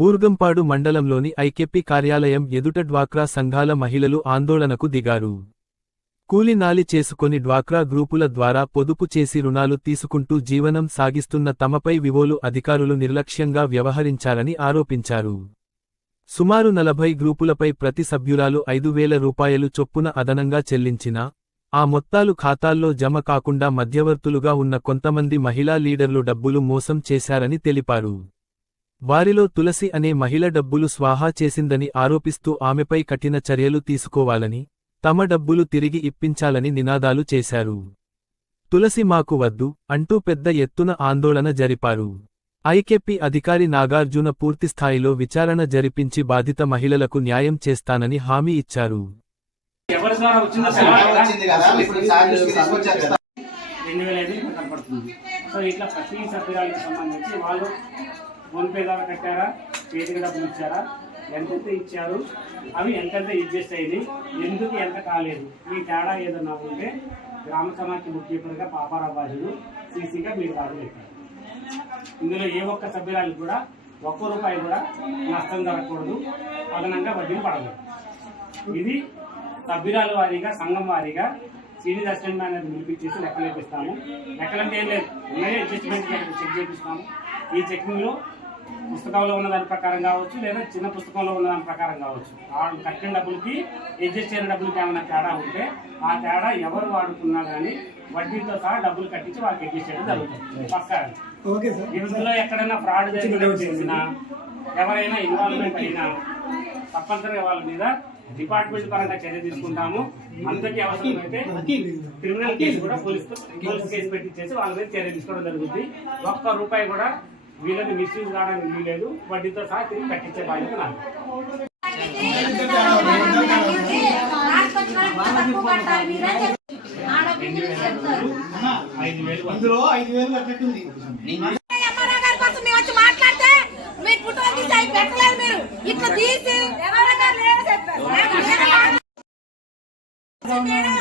బూర్గంపాడు మండలంలోని ఐకెపి కార్యాలయం ఎదుట డ్వాక్రా సంఘాల మహిళలు ఆందోళనకు దిగారు. కూలి నాలి చేసుకొని డ్వాక్రా గ్రూపుల ద్వారా పొదుపు చేసి రుణాలు తీసుకుంటూ జీవనం సాగిస్తున్న తమపై వివోలు అధికారులు నిర్లక్ష్యంగా వ్యవహరించారని ఆరోపించారు. సుమారు 40 గ్రూపులపై ప్రతి సభ్యురాలు 5,000 రూపాయలు చొప్పున అదనంగా చెల్లించినా ఆ మొత్తాలు ఖాతాల్లో జమ కాకుండా మధ్యవర్తులుగా ఉన్న కొంతమంది మహిళా లీడర్లు డబ్బులు మోసం చేశారని తెలిపారు. వారిలో తులసి అనే మహిళ డబ్బులు స్వాహా చేసిందని ఆరోపిస్తూ ఆమెపై కఠిన చర్యలు తీసుకోవాలని, తమ డబ్బులు తిరిగి ఇప్పించాలని నినాదాలు చేశారు. తులసి మాకు వద్దు అంటూ పెద్ద ఎత్తున ఆందోళన జరిపారు. ఐకెపి అధికారి నాగార్జున పూర్తిస్థాయిలో విచారణ జరిపించి బాధిత మహిళలకు న్యాయం చేస్తానని హామీ ఇచ్చారు. 2005 కనపడుతుంది. సో ఇట్లా ప్రతి సభ్యురాలకు సంబంధించి వాళ్ళు ఫోన్పే ద్వారా కట్టారా, చేతికి డబ్బులు ఇచ్చారా, ఎంతైతే ఇచ్చారు, అవి ఎంతైతే ఇన్వెస్ట్ అయింది, ఎందుకు ఎంత కాలేదు, ఈ తేడా ఏదన్నా ఉంటే గ్రామ సమాఖ్య ముఖ్యపరిగా పాపారావు బాధ్యులు సీసీగా మీరు కాదు పెట్టారు. ఇందులో ఏ ఒక్క సభ్యురాలకు కూడా ₹1 కూడా నష్టం జరగకూడదు, అదనంగా వడ్డీలు పడలేదు. ఇది సభ్యురాల వారీగా సంఘం వారీగా సీనియర్ అసిస్టెంట్ మేనేజర్ పిలిపించేసి లెక్కలు వేపిస్తాము. లెక్కలంటే ఏం లేదు, ఉన్నాయే అడ్జస్ట్మెంట్ చెక్ చేపిస్తాము. ఈ చెక్కింగ్లో పుస్తకంలో ఉన్న దాని ప్రకారం కావచ్చు, లేదా చిన్న పుస్తకంలో ఉన్న దాని ప్రకారం కావచ్చు. వాళ్ళు కట్టిన డబ్బులకి అడ్జస్ట్ అయిన డబ్బులకి ఏమైనా తేడా ఉంటే ఆ తేడా ఎవరు వాడుకున్నా కానీ వడ్డీతో సహా డబ్బులు కట్టించి వాళ్ళకి అడ్జస్ట్ చేయడం జరుగుతుంది. పక్కా ఇందులో ఎక్కడైనా ఫ్రాడ్ చేసినా, ఎవరైనా ఇన్వాల్వ్మెంట్ అయినా తప్పనిసరిగా వాళ్ళ మీద డిపార్ట్మెంట్ పరంగా చర్య తీసుకుంటాము. అందరికీ అవసరమైతే క్రిమినల్ కేసు కూడా పోలీస్ కేసు పెట్టించేసి వాళ్ళ మీద చర్య తీసుకోవడం జరుగుతుంది. ₹1 కూడా వీళ్ళని మిస్యూజ్ కావడానికి వీలేదు, వడ్డీతో సహా తిరిగి కట్టించే బాధ్యత నాకు. మీరు